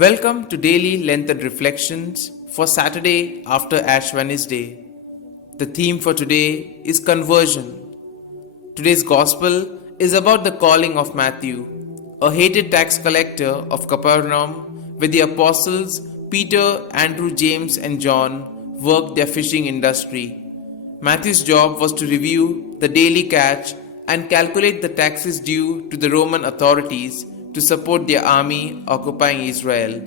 Welcome to daily Lenten reflections for Saturday after Ash Wednesday. The theme for today is conversion. Today's gospel is about the calling of Matthew, a hated tax collector of Capernaum, where the apostles Peter, Andrew, James, and John worked their fishing industry. Matthew's job was to review the daily catch and calculate the taxes due to the Roman authorities to support their army occupying Israel.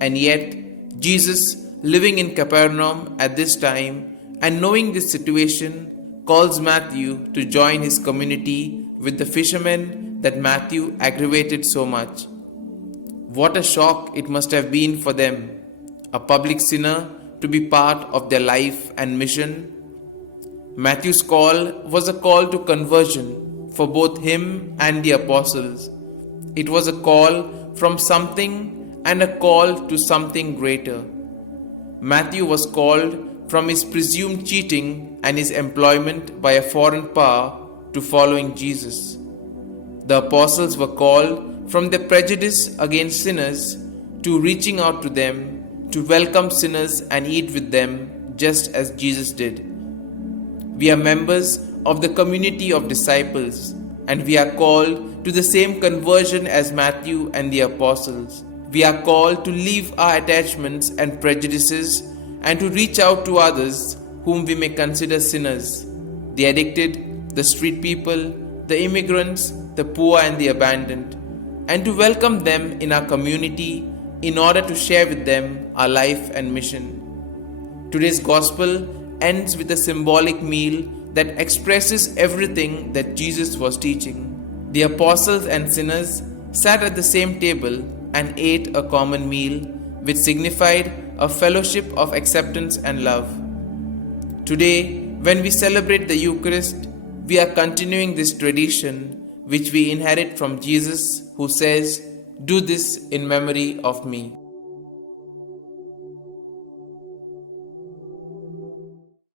And yet, Jesus, living in Capernaum at this time and knowing this situation, calls Matthew to join his community with the fishermen that Matthew aggravated so much. What a shock it must have been for them, a public sinner to be part of their life and mission. Matthew's call was a call to conversion for both him and the apostles. It was a call from something and a call to something greater. Matthew was called from his presumed cheating and his employment by a foreign power to following Jesus. The apostles were called from their prejudice against sinners to reaching out to them, to welcome sinners and eat with them just as Jesus did. We are members of the community of disciples, and we are called to the same conversion as Matthew and the apostles. We are called to leave our attachments and prejudices and to reach out to others whom we may consider sinners, the addicted, the street people, the immigrants, the poor and the abandoned, and to welcome them in our community in order to share with them our life and mission. Today's gospel ends with a symbolic meal that expresses everything that Jesus was teaching. The apostles and sinners sat at the same table and ate a common meal, which signified a fellowship of acceptance and love. Today, when we celebrate the Eucharist, we are continuing this tradition which we inherit from Jesus, who says, "Do this in memory of me."